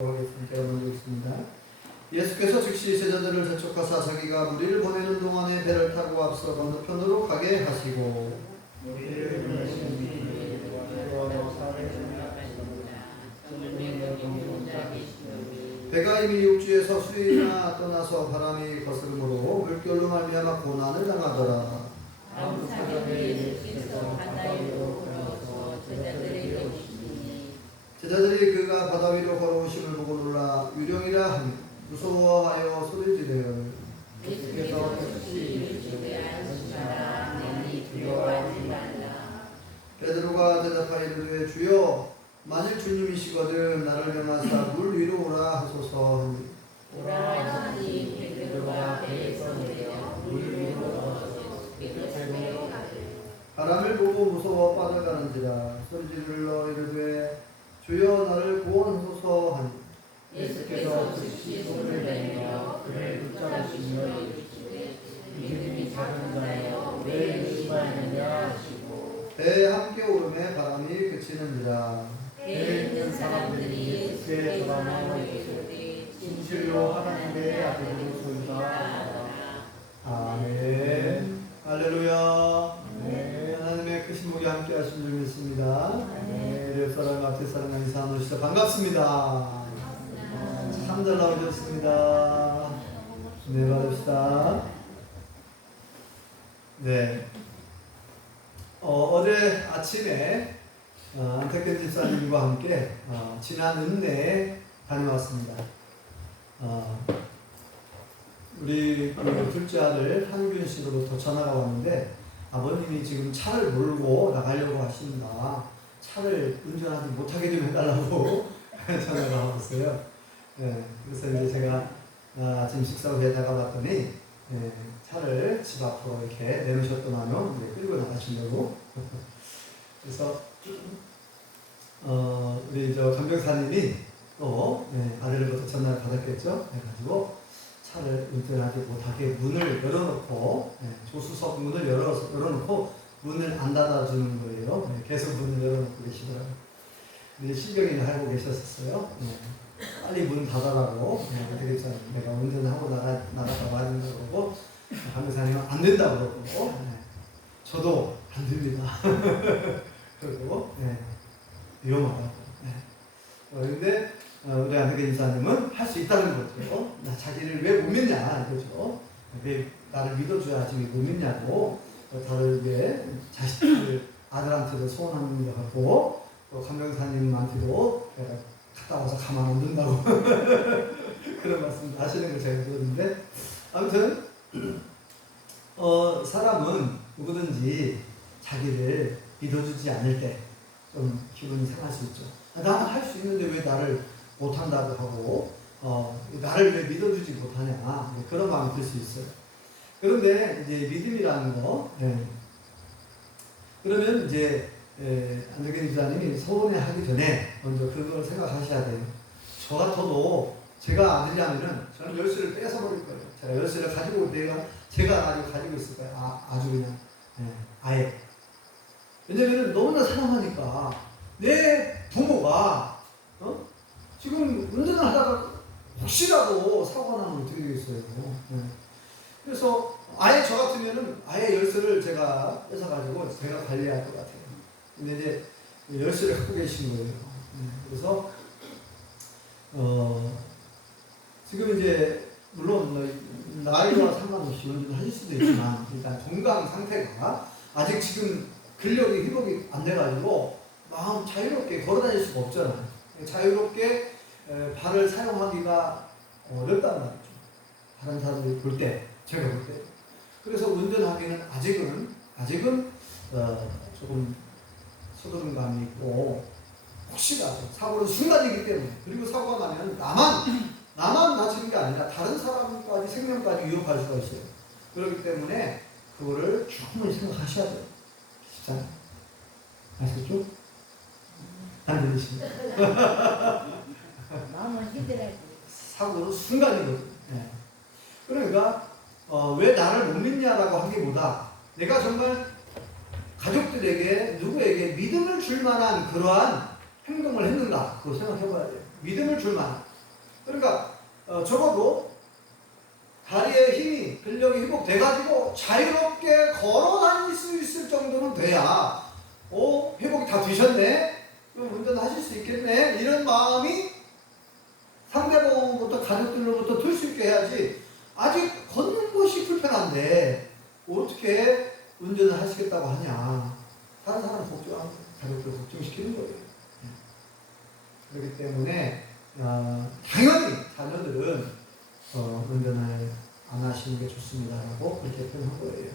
제가 먼저 있습니다. 예수께서 즉시 제자들을 재촉하사 자기가 무리를 보내는 동안에 배를 타고 앞서 건너편으로 가게 하시고 배가 이미 육지에서 수위나 떠나서 바람이 거스름으로 물결로 말미암아 고난을 당하더라. 제자들이 그가 바다 위로 걸어오심을 보고 놀라 유령이라 하니 무서워하여 소리지르되 예수께서 즉시 베드로가 대답하여 이르되 주여 만일 주님이시거든 나를 명하사 물 위로 오라 하소서 하니 오라 하니 베드로가 배에서 내려 물 위로 넣어서 깨끗하게 바람을 보고 무서워 빠져가는지라 소리지르러 이르되 주여 나를 구원하소서 하니 예수께서 즉시 손을 내밀어 그를 붙잡으시며 이르시되 믿음이 작은 자여 왜 의심하느냐 하시고 배에 함께 오름에 바람이 그치는지라 배에 있는 사람들이 예수께 전하여 이르되 진실로 하나님의 아들로 소리가 아멘. 할렐루야. 네. 하나님의 크신 목이 함께 하신 줄 믿습니다. 네. 옆 사람 앞에 사람 인사하는 오시다 반갑습니다. 참 잘 나오셨습니다. 네, 받읍시다. 네. 어제 아침에 안택현 집사님과 함께 지난 은내에 다녀왔습니다. 우리 그 둘째 아들 한균 씨로부터 전화가 왔는데 아버님이 지금 차를 몰고 나가려고 하신다. 차를 운전하지 못하게 좀 해달라고 전화가 왔어요. 네, 그래서 이제 제가 아침 식사 후에 나가봤더니 차를 집 앞으로 이렇게 내놓으셨더만요. 이제 끌고 나가시려고. 그래서 우리 저 강병사님이 또 아들로부터 전화를 받았겠죠. 해가지고 차를 운전하지 못하게 문을 열어놓고 조수석 문을 열어놓고 문을 안 닫아주는 거예요. 계속 문을 열어놓고 계시더라고요. 근데 신경을 하고 계셨었어요. 빨리 문 닫아라고 어떻게 내가 운전하고 나갔다고 하는 거고 강사님은 안 된다고 그러고 저도 안 됩니다. 그리고 위험하다고. 그런데 우리 안택현 인사님은 할 수 있다는 거죠. 나 자기를 왜 못 믿냐 이거죠. 왜 나를 믿어줘야지 왜 못 믿냐고 다르게 자식들 아들한테도 소원하는 것 같고 또 강병사님한테도 내가 갔다 와서 가만 안 둔다고 그런 말씀 하시는 걸 제가 들었는데 아무튼 사람은 누구든지 자기를 믿어주지 않을 때 좀 기분이 상할 수 있죠. 나는 할 수 있는데 왜 나를 못한다고 하고 나를 왜 믿어주지 못하냐 그런 마음이 들 수 있어요. 그런데 이제 믿음이라는 거 그러면 이제 안택현 집사님이 서운해하기 전에 먼저 그걸 생각하셔야 돼요. 저 같아도 제가 아들이라면은 저는 열쇠를 뺏어버릴 거예요. 제가 열쇠를 가지고 제가 아주 가지고 있을 거예요. 아주 그냥 아예. 왜냐면은 너무나 사랑하니까 내 부모가 지금 운전을 하다가 혹시라도 사고가 나면 어떻게 되겠어요. 그래서 아예 저 같으면은 아예 열쇠를 제가 뺏어가지고 제가 관리할 것 같아요. 근데 이제 열쇠를 갖고 계신 거예요. 그래서 지금 이제 물론 나이와 상관없이 운전하실 수도 있지만 일단 건강 상태가 아직 지금 근력이 회복이 안 돼가지고 마음 자유롭게 걸어다닐 수가 없잖아요. 자유롭게 발을 사용하기가 어렵단 말이죠. 다른 사람들이 볼 때, 제가 볼 때. 그래서 운전하기는 아직은 조금 소동감이 있고 혹시라도 사고는 순간이기 때문에 그리고 사고가 나면 나만 다치는 게 아니라 다른 사람까지 생명까지 위협할 수가 있어요. 그렇기 때문에 그거를 충분히 생각하셔야 돼요. 진짜 아시겠죠? 안 들리십니까? 마음은 힘들어야지. 사고는 순간이거든요. 그러니까 왜 나를 못 믿냐라고 하기보다 내가 정말 가족들에게 누구에게 믿음을 줄 만한 그러한 행동을 했는가 그걸 생각해 봐야 돼요. 믿음을 줄 만한 그러니까 적어도 다리의 힘이 근력이 회복돼가지고 자유롭게 걸어 다닐 수 있을 정도는 돼야 회복이 다 되셨네? 그럼 운전하실 수 있겠네? 이런 마음이 상대방부터 가족들로부터 들 수 있게 해야지. 아직 걷는 것이 불편한데 어떻게 운전을 하시겠다고 하냐. 다른 사람 걱정하고 가족들 걱정시키는 거예요. 그렇기 때문에 당연히 자녀들은 운전을 안 하시는 게 좋습니다라고 그렇게 표현한 거예요.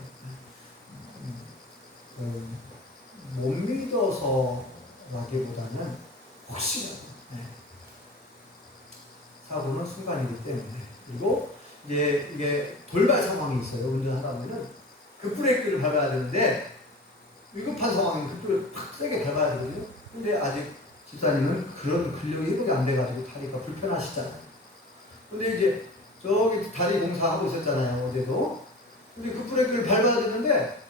못 믿어서라기보다는 혹시라도 사고는 순간이기 때문에. 그리고 이제 이게 돌발 상황이 있어요. 운전하다면은 급브레이크를 밟아야 되는데 위급한 상황이면 급브레이크를 팍 세게 밟아야 되거든요. 근데 아직 집사님은 그런 근력이 회복이 안 돼가지고 다리가 불편하시잖아요. 근데 이제 저기 다리 공사하고 있었잖아요. 어제도. 근데 급브레이크를 밟아야 되는데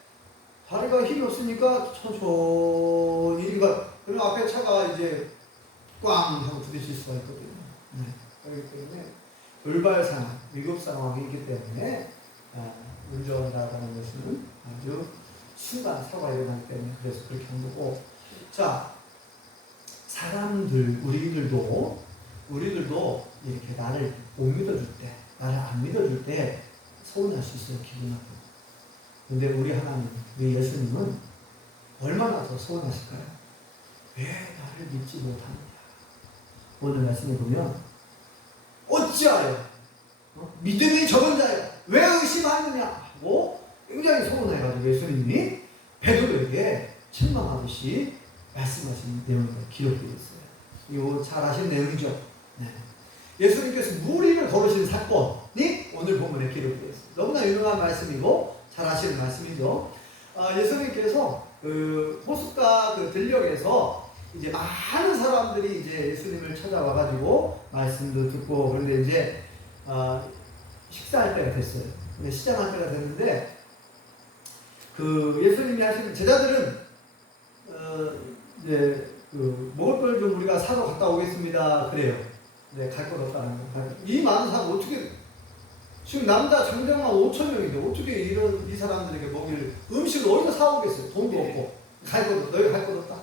다리가 힘이 없으니까 천천히, 그럼 앞에 차가 이제 꽝 하고 부딪힐 수가 있거든요. 그렇기 때문에 돌발 상황, 위급 상황이 있기 때문에 운전이라는 것은 아주 순간 사고가 일어나기 때문에 그래서 그렇게 한 거고. 자, 사람들, 우리들도 이렇게 나를 못 믿어줄 때, 나를 안 믿어줄 때 서운할 수 있어요. 기분 나쁘고. 근데 우리 하나님, 우리 예수님은 얼마나 더 서운하실까요? 왜 나를 믿지 못하느냐. 오늘 말씀에 보면 어찌하여 믿음이 적은 자여 왜 의심하느냐 하고 굉장히 서운해가지고 예수님이 베드로에게 책망하듯이 말씀하신 내용이 기록되어 있어요. 이거 잘 아신 내용이죠. 네. 예수님께서 무리를 걸으신 사건이 오늘 본문에 기록되어 있어요. 너무나 유명한 말씀이고 잘 아시는 말씀이죠. 예수님께서 호숫가 들녘에서 이제 많은 사람들이 이제 예수님을 찾아와가지고 말씀도 듣고, 그런데 이제 식사할 때가 됐어요. 근데 시장할 때가 됐는데 예수님이 하시는 제자들은 이제 먹을 걸 좀 우리가 사러 갔다 오겠습니다. 그래요. 네, 갈 것 없다는 거. 이 많은 사람 어떻게, 지금 남자 장정만 5,000명인데 어떻게 이 사람들에게 먹일 음식을 어디서 사오겠어요? 돈도 없고. 너희가 갈 것 없다.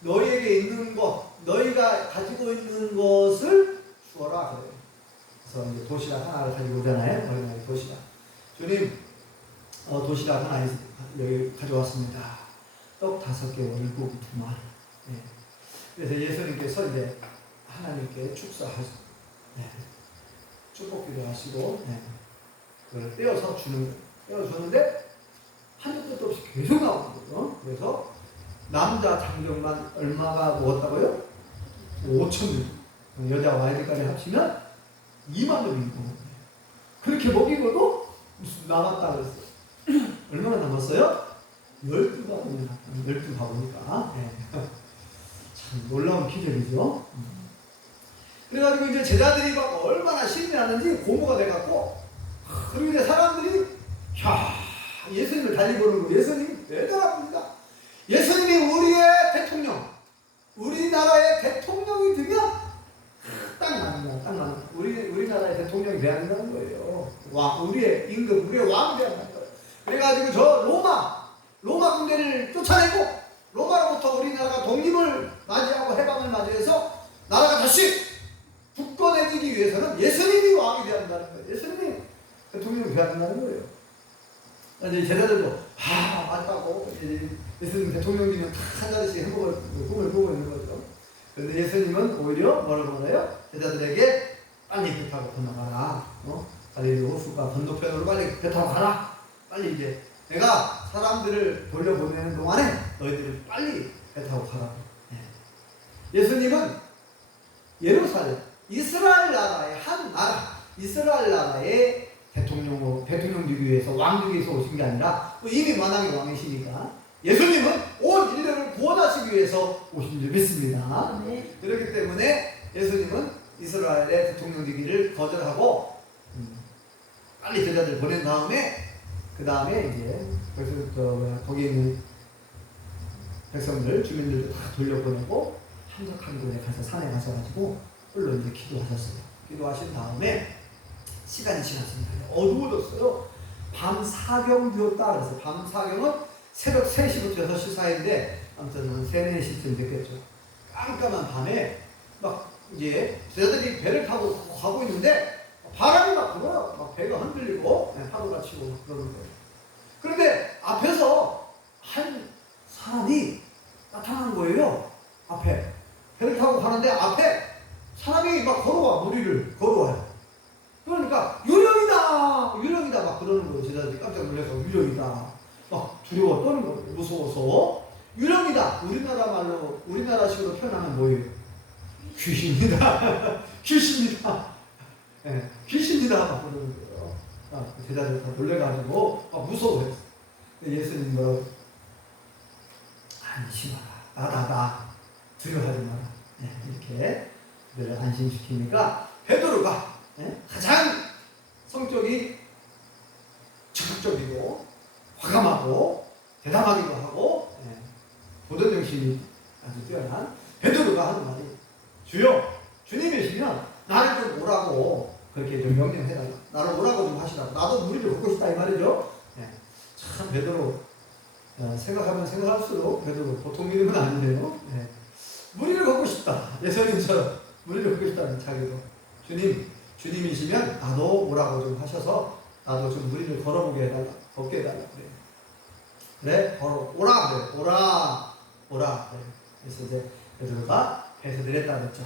너희에게 있는 것, 너희가 가지고 있는 것을 주어라. 그래요. 그래서 이제 도시락 하나를 가지고 오잖아요. 어린아이 도시락. 주님, 도시락 하나 여기 가져왔습니다. 떡 5개, 물고기 2마리. 네. 그래서 예수님께서 이제 하나님께 축사하시고, 축복기도 하시고, 그걸 떼어서 떼어주는데 한도 끝도 없이 계속 나오는 거죠. 그래서 남자 장정만 얼마가 먹었다고요? 5,000명. 여자와 아이들까지 합치면 2만 명이 먹는 거예요. 그렇게 먹이고도 무슨 남았다 그랬어요. 얼마나 남았어요? 12바구니 남았어요. 12바구니가. 참 놀라운 기적이죠. 그래가지고 이제 제자들이 막 얼마나 신이 나는지 고무가 돼갖고, 그리고 이제 사람들이 예수님을 달리 보는 거예요. 예수님 대단합니다. 예수님이 우리의 대통령, 우리나라의 대통령이 되면 딱 맞는 거야. 딱 맞는 거야. 우리나라의 대통령이 돼야 한다는 거예요. 우리의 임금, 우리의 왕이 돼야 한다는 거예요. 그래가지고 저 로마 군대를 쫓아내고 로마로부터 우리나라가 독립을 맞이하고 해방을 맞이해서 나라가 다시 굳건해지기 위해서는 예수님이 왕이 돼야 한다는 거예요. 예수님이 대통령이 돼야 한다는 거예요. 이제 제자들도 맞다고 예수님 대통령 되면 한 자리씩 행복을 꿈을 꾸고 있는 거죠. 그런데 예수님은 오히려 뭐라고 하나요? 제자들에게 빨리 배 타고 건너가라. 갈릴리 호수가 건너편으로 빨리 배 타고 가라. 빨리 이제 내가 사람들을 돌려보내는 동안에 너희들이 빨리 배 타고 가라. 예수님은 예루살렘, 이스라엘 나라의 한 나라, 이스라엘 나라의 대통령 되기 위해서, 왕 되기 위해서 오신 게 아니라 이미 만왕의 왕이시니까 예수님은 온 인류를 구원하시기 위해서 오신 줄 믿습니다. 네. 그렇기 때문에 예수님은 이스라엘의 대통령 되기를 거절하고 빨리 제자들 보낸 다음에 그 다음에 이제 거기 있는 백성들, 주민들도 다 돌려보내고 한적한 곳에 가서 산에 가셔가지고 홀로 이제 기도하셨어요. 기도하신 다음에 시간이 지났습니다. 어두워졌어요. 밤 사경 되었다 그래서 밤 사경은 새벽 3시부터 6시 사이인데 아무튼 한 3, 4시쯤 됐겠죠. 깜깜한 밤에 막 이제 제자들이 배를 타고 가고 있는데 바람이 막 불어요. 막 배가 흔들리고 파도가 치고 그러는 거예요. 그런데 앞에서 한 사람이 나타난 거예요. 앞에 배를 타고 가는데 앞에 사람이 막 걸어와. 물 위를 걸어와요. 그러니까 유령이다 막 그러는 거예요. 제자들이 깜짝 놀라서 유령이다 막 두려워 떠는 거예요. 무서워서 유령이다. 우리나라식으로 표현하면 뭐예요? 귀신이다. 귀신이다. 네, 귀신이다 막 그러는 거예요. 제자들 다 놀래가지고 막 무서워했어요. 예수님 뭐라고? 안심하라. 나 두려워하지 마라. 네, 이렇게 그들을 안심시키니까 베드로가 가장 성격이 적극적이고 과감하고 대담하기도 하고 도전정신이 아주 뛰어난 베드로가 하는 말이 주여 주님이시면 나를 좀 오라고 그렇게 좀 명령해달라. 나를 오라고 좀 하시라고. 나도 무리를 걷고 싶다 이 말이죠. 참 베드로 생각하면 생각할수록 베드로 보통 믿음은 아니네요. 무리를 걷고 싶다. 예수님처럼 무리를 걷고 싶다는 자기도 주님이시면 나도 오라고 좀 하셔서 나도 좀 무리를 걸어보게 해달라. 걷게 해달라. 그래 오라 그래. 오라 그래. 그래서 이제 베드로가 배에서 내렸다 그랬죠.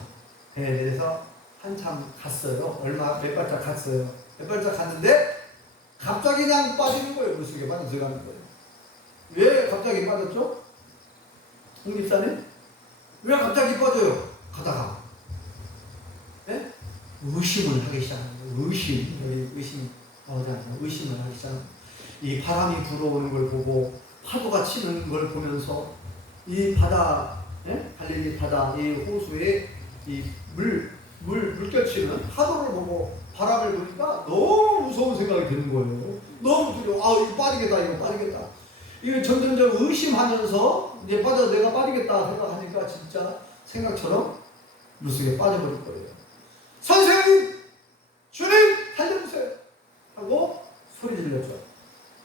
배에 내려서 한참 갔어요. 몇 발짝 갔어요. 몇 발짝 갔는데 갑자기 그냥 빠지는 거예요. 물속에 빠져 들어가는 거예요. 왜 갑자기 빠졌죠? 홍 집사님? 왜 갑자기 빠져요? 가다가 의심을 하기 시작하는 거예요. 의심 나오잖아요. 의심을 하기 시작하는 거예요. 이 바람이 불어오는 걸 보고 파도가 치는 걸 보면서 이 바다, 갈릴리 바다, 이 호수에 이 물결치는 파도를 보고 바람을 보니까 너무 무서운 생각이 드는 거예요. 너무 두려워. 이거 빠지겠다. 이거 점점점 의심하면서 이제 내가 빠지겠다 생각하니까 진짜 생각처럼 물속에 빠져버릴 거예요. 선생님! 주님! 살려주세요! 하고 소리 질렀죠.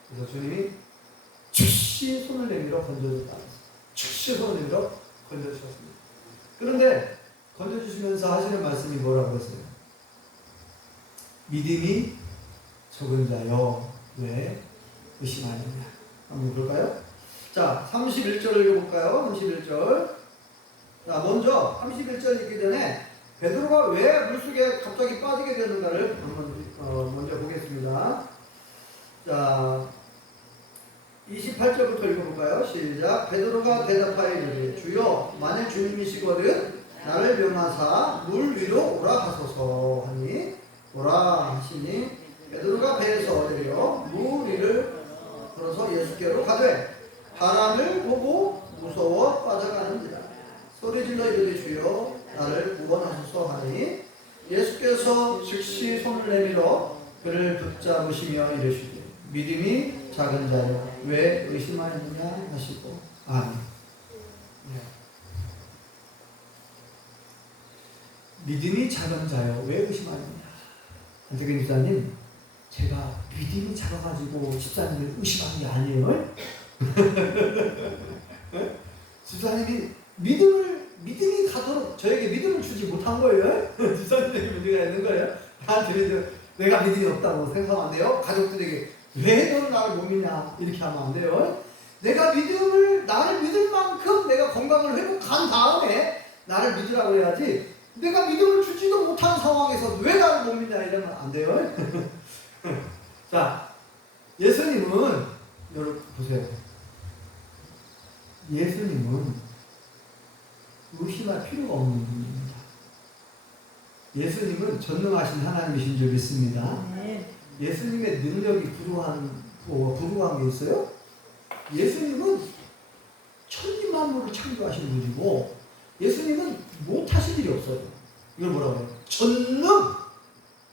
그래서 주님이 즉시 손을 내밀어 건져줬다. 즉시 손을 내밀어 건져주셨습니다. 그런데 건져주시면서 하시는 말씀이 뭐라고 했어요? 믿음이 적은 자여 왜 의심하느냐. 한번 볼까요? 자, 31절을 읽어볼까요? 31절. 자, 먼저 31절 읽기 전에 베드로가 왜 물속에 갑자기 빠지게 되는가를 한번 먼저 보겠습니다. 자, 28절부터 읽어볼까요? 시작. 베드로가 대답하여 이르되 주여 만일 주님이시거든 나를 명하사 물 위로 오라 하소서 하니 오라 하시니 베드로가 배에서 내려 물 위를 걸어서 예수께로 가되 바람을 보고 무서워 빠져가는지라 소리질러 이르되 주여 나를 구원하소서 하니 예수께서 즉시 손을 내밀어 그를 붙잡으시며 이르시되 믿음이 작은 자여 왜 의심하느냐 하시고 아멘. 믿음이 작은 자여 왜 의심하느냐. 안태근 집사님, 제가 믿음이 작아가지고 집사님을 의심한 게 아니에요. 집사님이 믿음이 가도록 저에게 믿음을 주지 못한 거예요. 집사님에게 문제가 있는 거예요. 나한테 내가 믿음이 없다고 생각하면 안 돼요. 가족들에게 왜 너는 나를 못 믿냐 이렇게 하면 안 돼요. 나를 믿을 만큼 내가 건강을 회복한 다음에 나를 믿으라고 해야지. 내가 믿음을 주지도 못한 상황에서 왜 나를 못 믿냐 이러면 안 돼요. 자, 예수님은 여러분 보세요. 예수님은 의심할 필요가 없는 분입니다. 예수님은 전능하신 하나님이신 줄 믿습니다. 예수님의 능력이 불우한 게 있어요? 예수님은 천지만물을 창조하신 분이고 예수님은 못하실 일이 없어요. 이걸 뭐라고 해요?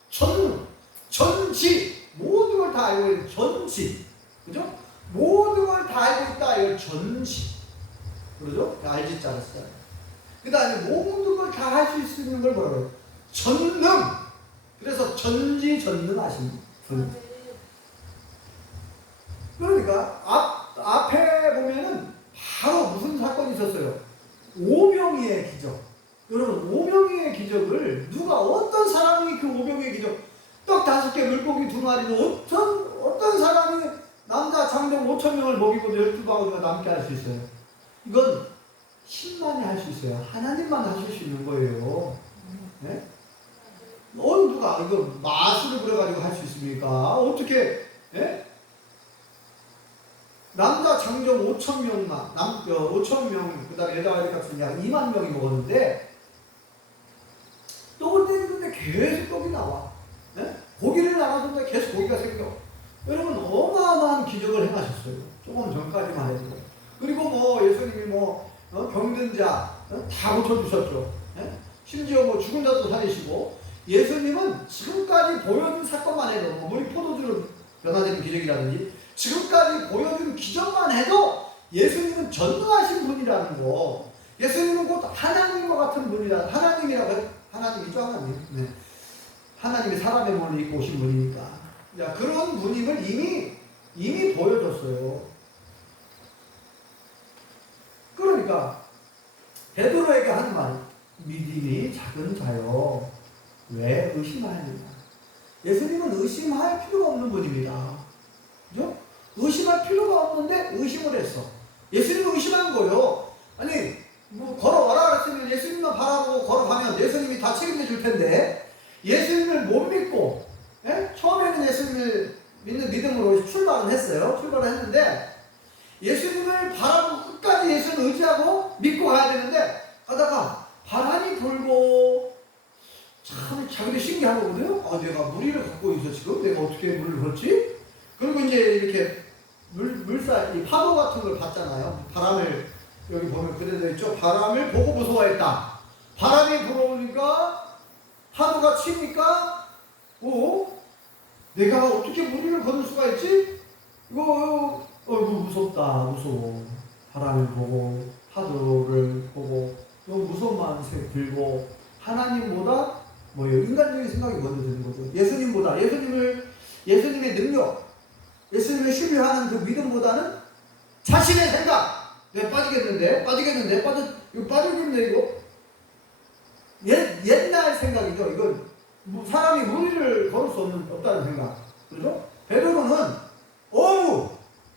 전능, 전지, 모든 걸 다 알고 있는 전지, 그죠? 모든 걸 다 알고 있다. 이걸 전지, 그러죠? 알지 자를 쓰잖아요. 그 다음에 모든 걸 다 할 수 있는 걸 뭐라고 해요? 전능, 그래서 전지전능하신 분. 그러니까 앞에 보면은 바로 무슨 사건이 있었어요? 오병이의 기적. 여러분, 오병이의 기적을 누가, 어떤 사람이 그 오병이의 기적, 떡 5개 물고기 2마리로 어떤 사람이 남자 장정 5,000명을 먹이고 12방울이나 남게 할 수 있어요? 이건 신만이 할 수 있어요. 하나님만 하실 수 있는 거예요. 네? 어느 누가 이거 마술을 부려가지고 할 수 있습니까? 어떻게? 네? 남자 장정 5,000명만, 5,000명, 그 다음에 여자 아이 같은 약 2만 명이 먹었는데, 떡을 떼는데 계속 떡이 나와. 네? 고기를 나눠줬는데 계속 고기가 생겨. 여러분, 어마어마한 기적을 행하셨어요. 조금 전까지만 해도. 그리고 뭐, 예수님이 뭐, 병든 자, 다 고쳐주셨죠. 네? 심지어 뭐, 죽은 자도 살리시고, 예수님은 지금까지 보여준 사건만 해도, 뭐 물이 포도주로 변화되는 기적이라든지, 지금까지 보여준 기적만 해도 예수님은 전능하신 분이라는 거. 예수님은 곧 하나님과 같은 분이라, 하나님이죠, 하나님. 네. 하나님이 사람의 몸을 입고 오신 분이니까. 야, 그런 분임을 이미 보여줬어요. 그러니까 베드로에게 하는 말, 믿음이 작은 자여 왜 의심하느냐. 예수님은 의심할 필요가 없는 분입니다. 그죠? 의심할 필요가 없는데 의심을 했어. 예수님은 의심한 거예요. 아니, 뭐 걸어와라 그랬으면 예수님만 바라보고 걸어가면 예수님이 다 책임져 줄 텐데, 예수님을 못 믿고, 예? 처음에는 예수님을 믿는 믿음으로 출발은 했어요. 출발을 했는데, 예수님을 바라보고 끝까지 예수님을 의지하고 믿고 가야 되는데, 가다가 바람이 불고, 참 자기도 신기한 거거든요. 아, 내가 무리를 갖고 있어, 지금. 내가 어떻게 물을 걸지? 그리고 이제 이렇게 이 파도 같은 걸 봤잖아요. 바람을, 여기 보면 그대로 있죠. 바람을 보고 무서워했다. 바람이 불어오니까, 파도가 치니까, 내가 어떻게 무리를 거둘 수가 있지? 이거 무섭다, 무서워. 바람을 보고, 파도를 보고, 너무 무서운 마음이 들고, 하나님보다, 인간적인 생각이 먼저 드는 거죠. 예수님보다, 예수님의 능력, 예수님을 신뢰하는 그 믿음보다는 자신의 생각. 내가 빠지겠는데, 이거 빠지겠네, 이거. 옛날 생각이죠. 이건 사람이 무리를 걸을 수 없다는 생각. 그죠? 베드로는,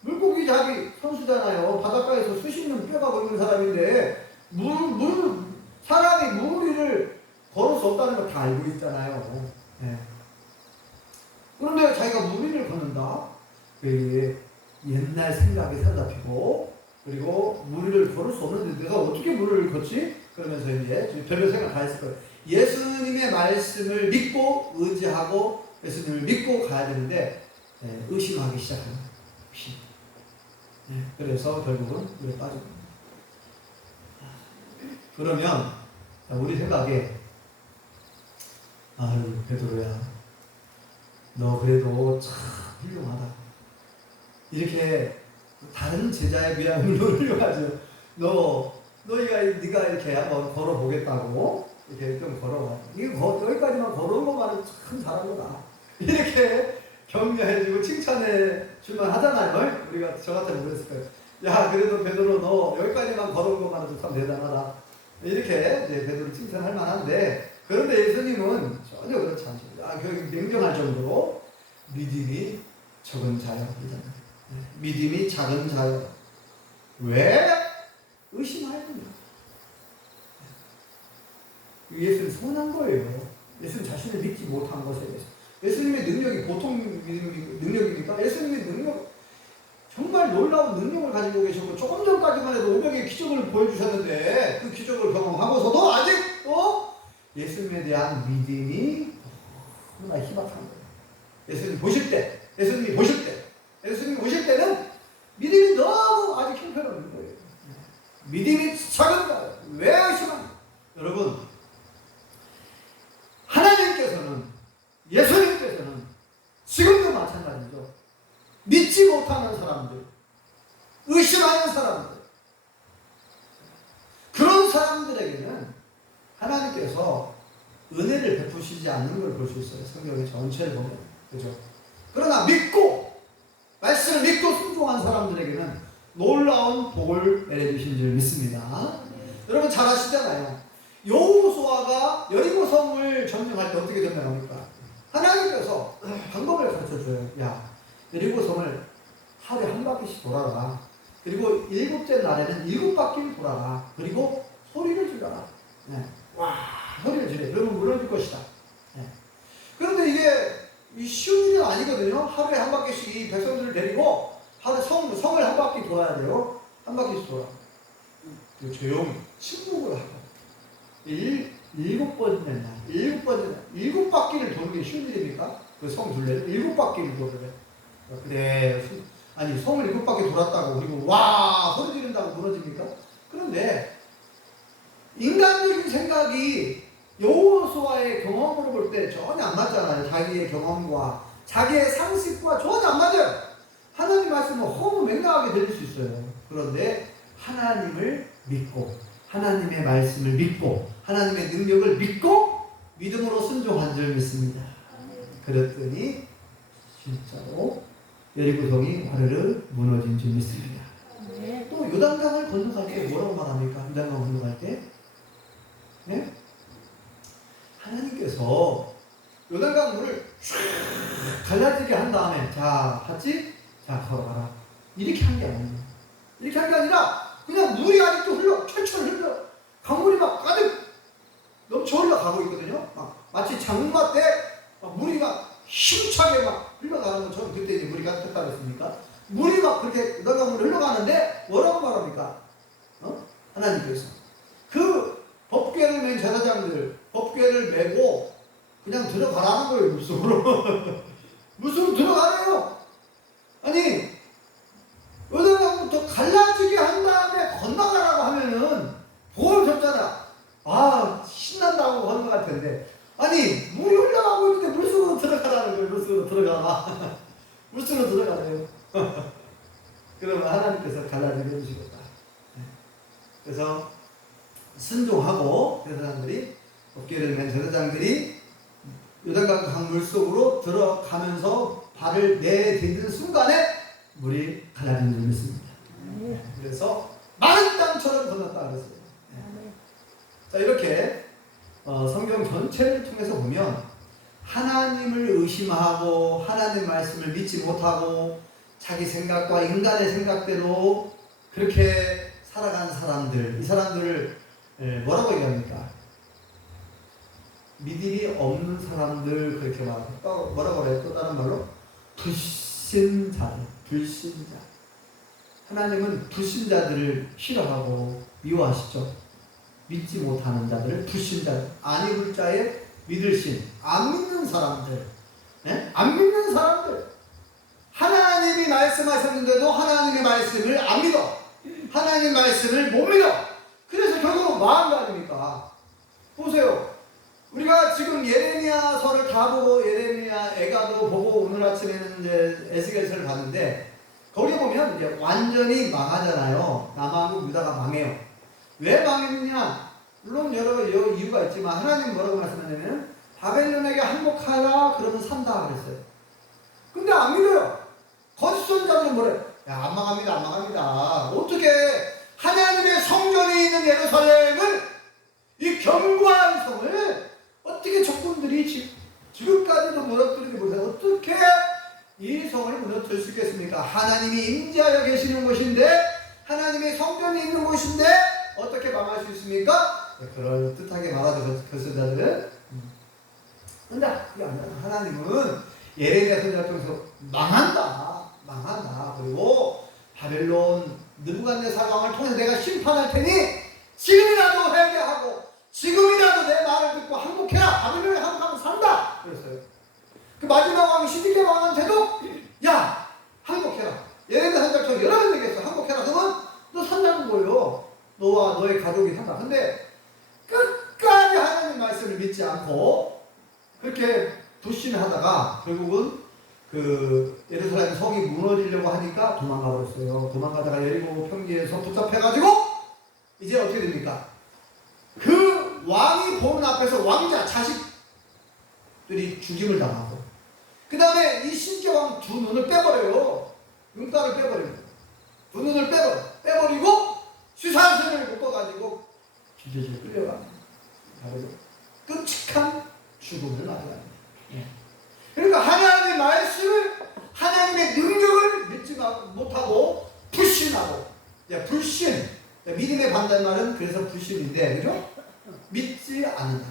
물고기 잡이 선수잖아요. 바닷가에서 수십 년 뼈가 있는 사람인데, 사람이 무리를 걸을 수 없다는 걸 다 알고 있잖아요. 네. 그런데 자기가 무리를 걷는다? 옛날 생각이 사로잡히고, 그리고 무리를 걸을 수 없는데 내가 어떻게 무리를 걷지? 그러면서 이제 별별 생각 다 했을 거예요. 예수님의 말씀을 믿고 의지하고 예수님을 믿고 가야 되는데 의심하기 시작합니다. 의심. 그래서 결국은 물에 빠집니다. 그러면 우리 생각에, 아유 베드로야, 너 그래도 참 훌륭하다. 이렇게 다른 제자에 비하면 훌륭하죠. 네가 이렇게 한번 걸어보겠다고 이렇게 좀 걸어봐. 이거 여기까지만 걸어온 것만은 참 잘한 거다. 이렇게 격려해주고 칭찬해 줄만 하잖아요. 우리가 저 같으면 그랬을 거예요. 야, 그래도 베드로 너 여기까지만 걸어온 것만은 참 대단하다. 이렇게 이제 베드로 칭찬할 만한데, 그런데 예수님은 전혀 그렇지 않죠. 냉정할 정도로 믿음이 적은 자여. 믿음이 작은 자여 왜 의심하였느냐. 예수는 선한 거예요. 예수는 자신을 믿지 못한 것에 대해서. 예수님의 능력이 보통 능력입니까? 예수님의 능력, 정말 놀라운 능력을 가지고 계셨고, 조금 전까지만 해도 500의 기적을 보여주셨는데, 그 기적을 경험하고서도 아직 예수님에 대한 믿음이 너무나 희박한 거예요. 예수님이 보실 때는 믿음이 너무 아직 형편없는 거예요. 믿음이 작은 거예요. 왜 의심합니까? 여러분, 하나님께서는, 예수님께서는 지금도 마찬가지죠. 믿지 못하는 사람들, 의심하는 사람들, 그런 사람들에게는 하나님께서 은혜를 베푸시지 않는 걸 볼 수 있어요. 성경의 전체를 보면. 그죠? 그러나 믿고, 말씀을 믿고 순종한 사람들에게는 놀라운 복을 내려주신 줄 믿습니다. 여러분 잘 아시잖아요. 여호수아가 여리고성을 점령할 때 어떻게 점령합니까? 하나님께서 방법을 가르쳐줘요. 야, 여리고성을 하루에 한 바퀴씩 돌아라. 그리고 7째 날에는 7바퀴를 돌아라. 그리고 소리를 질러라. 네. 와, 소리를 질러. 그러면 무너질 것이다. 네. 그런데 이게 쉬운 일은 아니거든요. 하루에 한 바퀴씩 이 백성들을 데리고 하루 성을 한 바퀴 돌아야 돼요. 한 바퀴씩 돌아. 조용히 침묵을 하고 7번째 날, 7바퀴를 도는 게 쉬운 일입니까? 그 성 둘레를 7바퀴를 도르래. 그래, 아니 성을 7바퀴 돌았다고 그리고 와 소리 지른다고 무너집니까? 그런데 인간적인 생각이 여호수아의 경험으로 볼 때 전혀 안 맞잖아요. 자기의 경험과 자기의 상식과 전혀 안 맞아요. 하나님 말씀은 너무 맹랑하게 들릴 수 있어요. 그런데 하나님을 믿고 하나님의 말씀을 믿고 하나님의 능력을 믿고 믿음으로 순종한 줄 믿습니다. 그랬더니 진짜로 여리고성이 와르르 무너진 줄 믿습니다. 또 요단강을 건너갈 때 뭐라고 말합니까? 요단강 건너갈 때 네? 하나님께서 요단강 물을 쫙 갈라지게 한 다음에 자 봤지? 자 걸어가라 이렇게 한 게 아니에요. 이렇게 한 게 아니라 그냥 물이 아직도 흘러 철철 흘러 강물이 막 가득 넘쳐 흘러가고 있거든요. 마치 장마 때 물이 막 힘차게 막 흘러가는 것처럼. 그때 이제 물이 가득했다고 했으니까 물이 막 그렇게 요단강물이 흘러가는데 뭐라고 말합니까? 하나님께서 그 법궤를 맨 제사장들 법궤를 메고 그냥 들어가라는 거예요. 물속으로. 물속으로 들어가래요. 아니 요단강부터 갈라지게 한 다음에 건너가라고 하면은 복을 줬잖아. 아 신난다고 건너갈 텐데 아니 물이 흘러가고 있는데 물속으로 들어가라는 거예요. 물속으로 들어가라. 물속으로 들어가래요. 그러면 하나님께서 갈라지게 해주시겠다. 그래서 순종하고 제사장들이 법궤를 맨 제사장들이 요단강 강물 속으로 들어가면서 발을 내딛는 순간에 물이 갈라진 줄 믿습니다. 그래서 마른 땅처럼 건넜다 그랬어요. 자 이렇게 성경 전체를 통해서 보면 하나님을 의심하고 하나님 말씀을 믿지 못하고 자기 생각과 인간의 생각대로 그렇게 살아간 사람들, 이 사람들을 뭐라고 얘기합니까? 믿음이 없는 사람들 그렇게 말하고 또 뭐라고 그래요? 또 다른 말로 불신자들, 불신자. 하나님은 불신자들을 싫어하고 미워하시죠. 믿지 못하는 자들을 불신자들, 안 입을 자에 믿을 신, 안 믿는 사람들, 네? 안 믿는 사람들. 하나님이 말씀하셨는데도 하나님의 말씀을 안 믿어. 하나님 말씀을 못 믿어. 그래서 결국은 망한 거 아닙니까? 보세요. 우리가 지금 예레미야서를 다 보고 예레미야 애가도 보고 오늘 아침에는 이제 에스겔서를 봤는데 거기 보면 이제 완전히 망하잖아요. 남한국 유다가 망해요. 왜 망했느냐? 물론 여러 이유가 있지만 하나님 뭐라고 말씀하냐면 바벨론에게 항복하라 그러면 산다 그랬어요. 근데 안 믿어요. 거짓 선자들은 뭐래? 야, 안 망합니다, 안 망합니다. 어떻게 하나님의 성전이 있는 예루살렘을 이 견고한 성을 어떻게 적군들이 지금까지도 무너뜨리지 못해서 어떻게 이 성을 무너뜨릴 수 있겠습니까? 하나님이 임재하여 계시는 곳인데 하나님의 성전이 있는 곳인데 어떻게 망할 수 있습니까? 그럴 듯하게 말하죠. 그 선자들은. 근데 하나님은 예레미야 선지자 통해서 망한다. 그리고 바벨론 느부갓네살 왕을 통해서 내가 심판할 테니 지금이라도 회개하고 지금이라도 내 말을 듣고 항복해라. 바벨론에 항복하면 산다. 그랬어요. 그 마지막 왕 시드기야 왕한테도 야 항복해라. 예레미야 선지자처럼 여러 번 얘기했어. 항복해라. 그러면 너 산다는 거예요. 너와 너의 가족이 산다. 근데 끝까지 하나님 말씀을 믿지 않고 그렇게 불신하다가 결국은 그 예루살렘 성이 무너지려고 하니까 도망가 버렸어요. 도망가다가 여리고 평지에서 붙잡혀가지고 이제 어떻게 됩니까? 그 왕이 보는 앞에서 왕자, 자식들이 죽임을 당하고, 그 다음에 이 신께왕 두 눈을 빼버려요. 눈가를 빼버립니다. 두 눈을 빼버리고 쇠사슬을 묶어가지고 길게질 끌려갑니다. 바로 끔찍한 죽음을 맞이합니다. 그러니까 하나님의 말씀을, 하나님의 능력을 믿지 못하고 불신하고, 불신, 믿음의 반대말은 그래서 불신인데, 그죠? 믿지 않는다.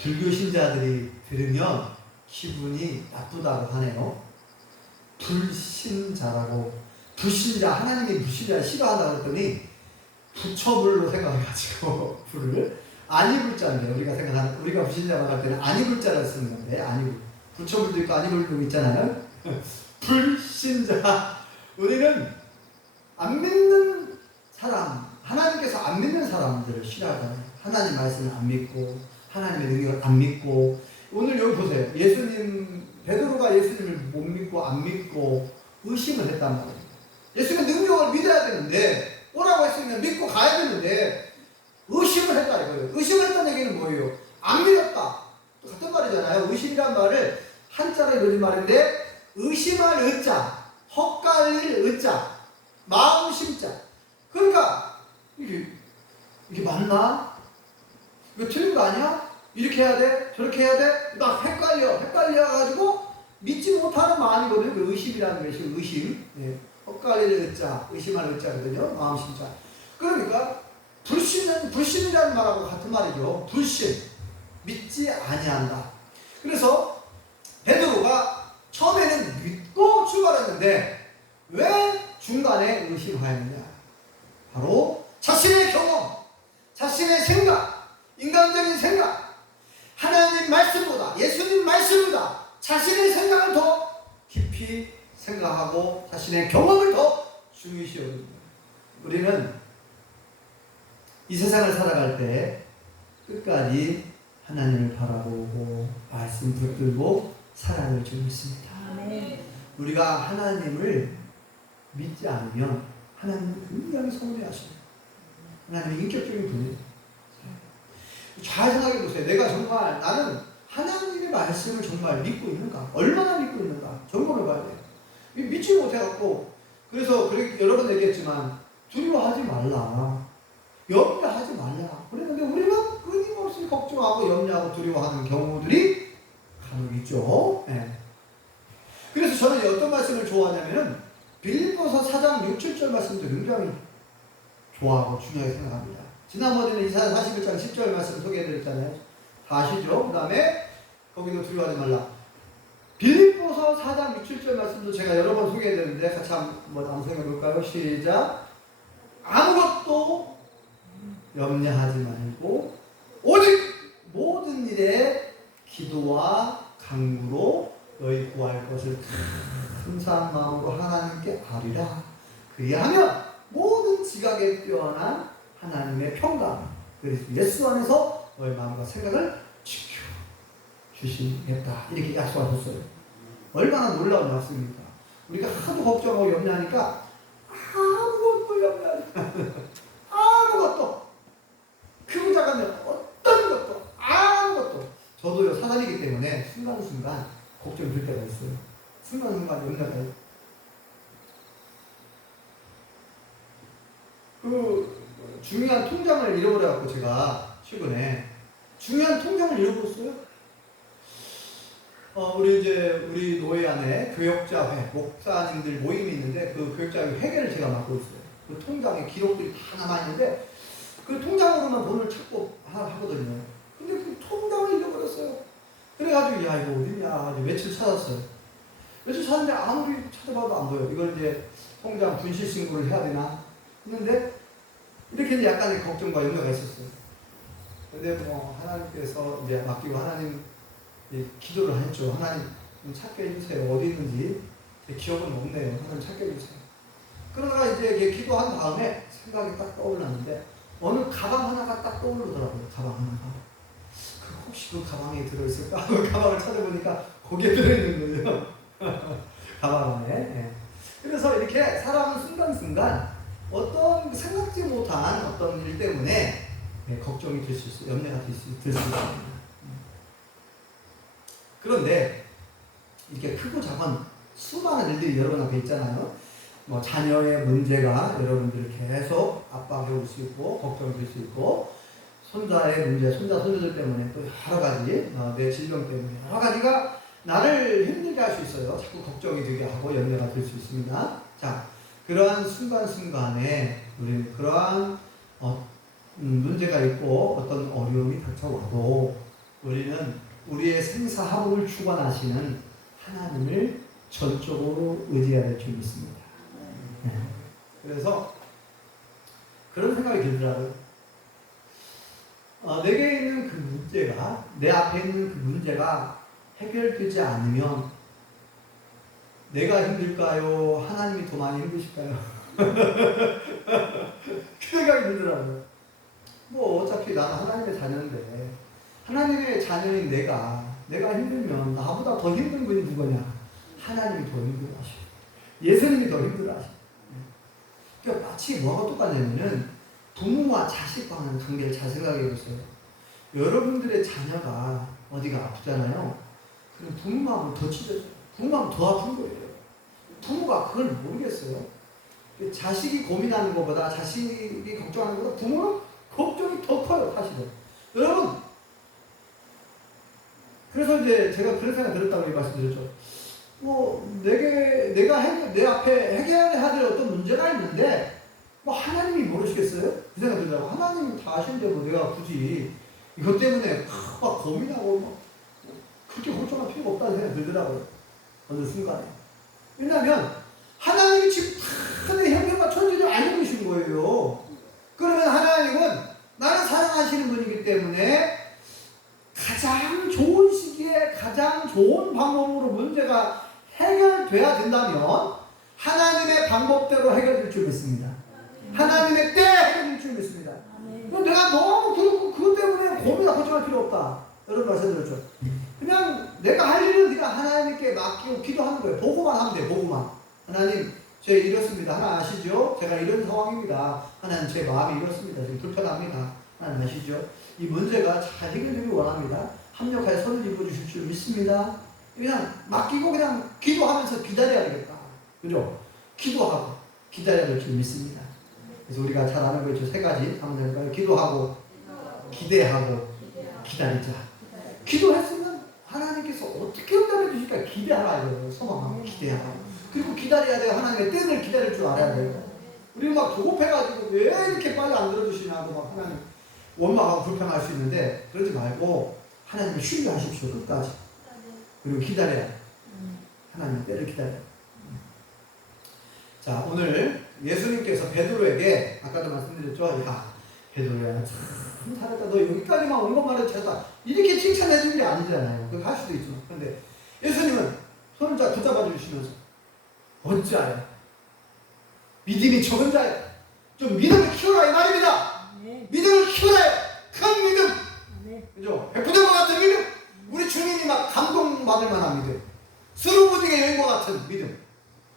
불교 신자들이 들으면 기분이 나쁘다고 하네요. 불신자라고, 불신자, 하나님의 불신자 싫어한다고 했더니 부처불로 생각해가지고 불을 아니불자인데, 우리가 불신자라고 할 때는 아니불자를 쓰는 건데, 아니불, 부처불도 있고 아니불도 있잖아요. 불신자, 우리는 안 믿는 사람, 하나님께서 안 믿는 사람들을 싫어하잖아요. 하나님 말씀을 안 믿고, 하나님의 능력을 안 믿고. 오늘 여기 보세요. 베드로가 예수님을 못 믿고 안 믿고 의심을 했단 말이에요. 예수님의 능력을 믿어야 되는데, 오라고 했으면 믿고 가야 되는데 의심을 했다 이거예요. 의심을 했다는 얘기는 뭐예요? 안 믿었다. 또 같은 말이잖아요. 의심이란 말을 한자로 이루어진 말인데, 의심할 의자, 헛갈릴 의자, 마음 심자. 그러니까 이게 맞나? 이거 틀린 거 아니야? 이렇게 해야 돼? 저렇게 해야 돼? 나 헷갈려가지고 믿지 못하는 마음이거든요. 그 의심이라는 것이 의심. 예. 헛갈릴 의자, 의심할 의자거든요. 마음 심자. 그러니까 불신이라는 말하고 같은 말이죠. 불신, 믿지 아니한다. 그래서 베드로가 처음에는 믿고 출발했는데 왜 중간에 의심하였느냐? 바로 자신의 경험, 자신의 생각, 인간적인 생각, 하나님 말씀보다, 예수님 말씀보다 자신의 생각을 더 깊이 생각하고 자신의 경험을 더 중요시 여깁니다. 우리는 이 세상을 살아갈 때 끝까지 하나님을 바라보고 말씀 붙들고 살아갈 줄 믿습니다. 우리가 하나님을 믿지 않으면 하나님은 굉장히 서운해하십니다. 하나님은 인격적인 분이에요. 잘 생각해 보세요. 내가 정말 나는 하나님의 말씀을 정말 믿고 있는가? 얼마나 믿고 있는가? 점검해 봐야 돼요. 믿지 못해갖고, 그래서 여러 번 얘기했지만 두려워하지 말라, 염려하지 말라 그랬는데 우리는 끊임없이 걱정하고 염려하고 두려워하는 경우들이 간혹 있죠. 네. 그래서 저는 어떤 말씀을 좋아하냐면은 빌립보서 4장 6, 7절 말씀도 굉장히 좋아하고 중요하게 생각합니다. 지난번에는 이사야 41장 10절 말씀 소개해드렸잖아요. 다 아시죠? 그 다음에 거기도 두려워하지 말라. 빌립보서 4장 6, 7절 말씀도 제가 여러 번 소개해드렸는데 같이 한번 암송해볼까요? 시작. 아무것도 염려하지 말고 오직 모든 일에 기도와 간구로 너희 구할 것을 감사한 마음으로 하나님께 아뢰라. 그리하면 모든 지각에 뛰어난 하나님의 평강 그리스도 예수 안에서 너희 마음과 생각을 지켜주시겠다. 이렇게 약속하셨어요. 얼마나 놀라운 약속입니까? 우리가 하도 걱정하고 염려하니까 아무것도 염려하지 아무것도 그 자가면 어떤 것도 아무것도. 저도요 사단이기 때문에 순간순간 걱정이 들 때가 있어요. 순간순간 염려가 있어요. 중요한 통장을 잃어버려갖고 제가 최근에 중요한 통장을 잃어버렸어요. 우리 노회 안에 교역자회, 목사님들 모임이 있는데 그 교역자회 회계를 제가 맡고 있어요. 그 통장에 기록들이 다 남아있는데 그 통장으로만 돈을 찾고 하거든요. 근데 그 통장을 잃어버렸어요. 그래가지고 야 이거 어딨냐 며칠 찾았어요. 며칠 찾았는데 아무리 찾아봐도 안 보여요. 이걸 이제 통장 분실 신고를 해야 되나 했는데 이렇게 이제 약간의 걱정과 염려가 있었어요. 근데 뭐 하나님께서 이제 맡기고 하나님 기도를 했죠. 하나님 찾게 해주세요. 어디 있는지 기억은 없네요. 하나님 찾게 해주세요. 그러다가 이제 기도한 다음에 생각이 딱 떠올랐는데 어느 가방 하나가 딱 떠오르더라고요. 가방 하나가. 혹시 그 가방에 들어있을까? 그 가방을 찾아보니까 거기에 들어있는 거예요. 가방 안에. 네. 그래서 이렇게 사람은 순간순간 어떤 생각지 못한 어떤 일 때문에 걱정이 될 수 있어요. 염려가 될 수 있습니다. 그런데 이렇게 크고 작은 수많은 일들이 여러분 앞에 있잖아요. 뭐 자녀의 문제가 여러분들을 계속 압박해 올 수 있고 걱정될 수 있고, 손자의 문제, 손자 손주들 때문에 또 여러 가지, 내 질병 때문에 여러 가지가 나를 힘들게 할 수 있어요. 자꾸 걱정이 되게 하고 염려가 될 수 있습니다. 자, 그러한 순간순간에 우리는 그러한 문제가 있고 어떤 어려움이 닥쳐와도 우리는 우리의 생사하복을 주관하시는 하나님을 전적으로 의지해야 될 줄 믿습니다. 그래서 그런 생각이 들더라고요. 내게 있는 그 문제가, 내 앞에 있는 그 문제가 해결되지 않으면 내가 힘들까요? 하나님이 더 많이 힘드실까요? 그 생각이 들더라고요. 뭐 어차피 나는 하나님의 자녀인데, 하나님의 자녀인 내가 힘들면 나보다 더 힘든 분이 누구냐? 하나님이 더 힘들어하시고 예수님이 더 힘들어하시고. 그러니까 마치 뭐가 똑같냐면은 부모와 자식과는 관계를 잘 생각해 보세요. 여러분들의 자녀가 어디가 아프잖아요. 그럼 부모하고 더 치료줘요. 부모하고 더 아픈 거예요. 부모가 그걸 모르겠어요. 자식이 고민하는 것보다, 자식이 걱정하는 것보다 부모는 걱정이 더 커요, 사실은. 여러분, 그래서 이제 제가 그런 생각 들었다고 말씀드렸죠. 내 앞에 해결해야 될 어떤 문제가 있는데, 하나님이 모르시겠어요? 그 생각 들더라고. 하나님이 다 아시는데 내가 굳이 이것 때문에 막 고민하고 그렇게 걱정할 필요가 없다는 생각이 들더라고요. 어느 순간에. 왜냐하면 하나님이 지금 다 내 형편과 처지를 알고 계신 거예요. 그러면 하나님은 나를 사랑하시는 분이기 때문에 가장 좋은 시기에 가장 좋은 방법으로 문제가 해결돼야 된다면 하나님의 방법대로 해결될 줄 믿습니다. 하나님의 때 해결될 줄 믿습니다. 내가 너무 그것 때문에 고민하고 걱정할 필요 없다. 여러분 말씀드렸죠. 그냥 내가 할 일은 네가 하나님께 맡기고 기도하는 거예요. 보고만 하면 돼요. 보고만. 하나님, 제 이렇습니다. 하나님 아시죠? 제가 이런 상황입니다. 하나님, 제 마음이 이렇습니다. 지금 불편합니다. 하나님 아시죠? 이 문제가 잘 해결되길 원합니다. 합력하여 손을 입어주실 줄 믿습니다. 그냥 맡기고 그냥 기도하면서 기다려야 되겠다. 그죠? 기도하고 기다려야 될 줄 믿습니다. 그래서 우리가 잘 아는 거 있죠. 세 가지. 한번 해볼까요? 기도하고, 기대하고, 기다리자. 기도했으면 하나님께서 어떻게 응답해 주실까 기대하라 이거예요. 소망하고 기대하라. 그리고 기다려야 돼요. 하나님의 때를 기다릴 줄 알아야 돼요. 우리는 막 조급해가지고 왜 이렇게 빨리 안 들어주시냐고 막 하나님 원망하고 불평할 수 있는데, 그러지 말고 하나님을 신뢰하십시오. 끝까지. 그리고 기다려야 돼요. 하나님의 때를 기다려야 돼요. 자, 오늘 예수님께서 베드로에게 아까도 말씀드렸죠. 야, 베드로야, 참 잘했다. 너 여기까지만 온 것만 해도 잘했다. 이렇게 칭찬해 주는 게 아니잖아요. 그거 할 수도 있죠. 그런데 예수님은 손을 쫙 붙잡아 주시면서 어찌하여 믿음이 적은 자야. 좀 믿음을 키워라 이 말입니다. 믿음을 키워라. 큰 믿음. 그죠? 백부대와 같은 믿음. 우리 주님이 막 감동받을 만한 믿음. 스루브딩의 여인과 같은 믿음.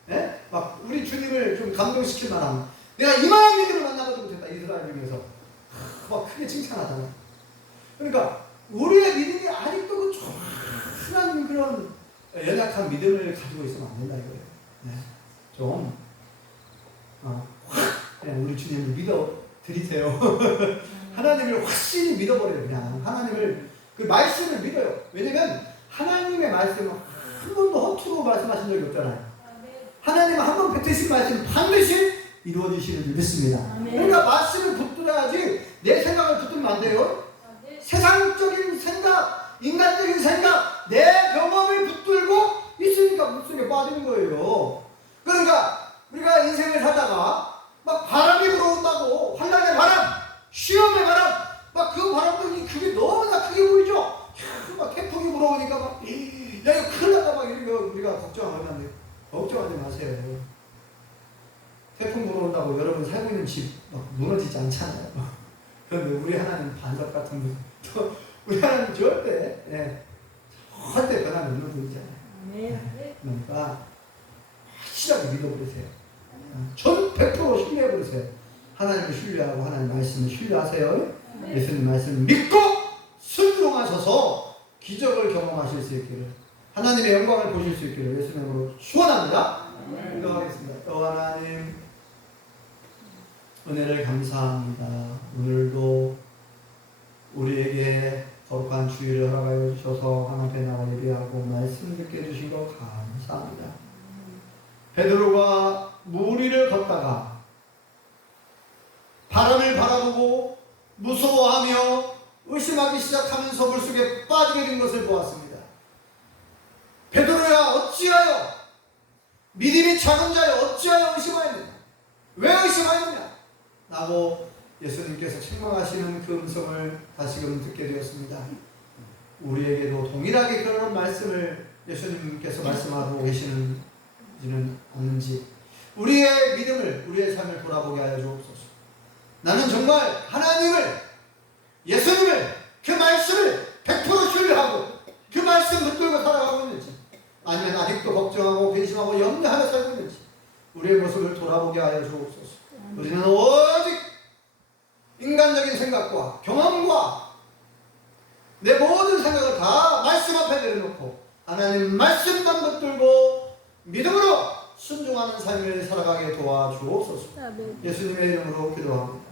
네? 막 우리 주님을 좀 감동시킬 만한, 내가 이만한 믿음을 만나보지 못했다. 이스라엘 중에서 막 크게 칭찬하잖아. 그러니까 우리의 믿음이 아직도 그 초라한 그런 연약한 믿음을 가지고 있으면 안 된다 이거예요. 네. 좀 그냥 우리 주님을 믿어 드리세요. 하나님을 확실히 믿어버려요. 그냥 하나님을, 그 말씀을 믿어요. 왜냐면 하나님의 말씀은 한 번도 허투루 말씀하신 적이 없잖아요. 하나님은 한 번 뱉으신 말씀 반드시 이루어지시는 줄 믿습니다. 그러니까 말씀을 붙들어야지 내 생각을 붙들면 안 돼요. 세상적인 생각, 인간적인 생각, 내 경험을 붙들고 있으니까 물속에 빠지는 거예요. 그러니까 우리가 인생을 살다가 막 바람이 불어온다고, 환란의 바람, 시험의 바람, 막 그 바람들이 그게 너무나 크게 보이죠. 막 태풍이 불어오니까 막, 야 이거 큰일 났다 막 이러면 우리가 걱정하면 안 돼요. 걱정하지 마세요. 태풍 불어온다고 여러분 살고 있는 집 막 무너지지 않잖아요. 그런데 우리 하나님 반석 같은 분, 우리 하나님 절대 변함이 없는 분이잖아요. 그러니까 확실하게 믿어버리세요. 전 100% 신뢰해버리세요. 하나님을 신뢰하고 하나님 말씀을 신뢰하세요. 예수님 말씀 믿고 순종하셔서 기적을 경험하실 수 있기를, 하나님의 영광을 보실 수 있기를 예수님으로 축원합니다. 기도하겠습니다. 하나님, 은혜를 감사합니다. 오늘도 우리에게 거룩한 주일을 허락하여 주셔서 하나님께 나와 예배하고 말씀 듣게 해주신 것 감사합니다. 베드로가 물 위를 걷다가 바람을 바라보고 무서워하며 의심하기 시작하면서 물속에 빠지게 된 것을 보았습니다. 베드로야, 어찌하여 믿음이 작은 자여 어찌하여 의심하였느냐? 왜 의심하였느냐? 라고 예수님께서 책망하시는 그 음성을 다시금 듣게 되었습니다. 우리에게도 동일하게 그런 말씀을 예수님께서 말씀하고 계시는지는 않는지 우리의 믿음을, 우리의 삶을 돌아보게 하여 주옵소서. 나는 정말 하나님을, 예수님을, 그 말씀을 100% 신뢰하고 그 말씀 붙들고 살아가고 있는지, 아니면 아직도 걱정하고 근심하고 염려하며 살고 있는지 우리의 모습을 돌아보게 하여 주옵소서. 우리는 오직 인간적인 생각과 경험과 내 모든 생각을 다 말씀 앞에 내려놓고 하나님 말씀만 붙들고 믿음으로 순종하는 삶을 살아가게 도와주옵소서. 예수님의 이름으로 기도합니다.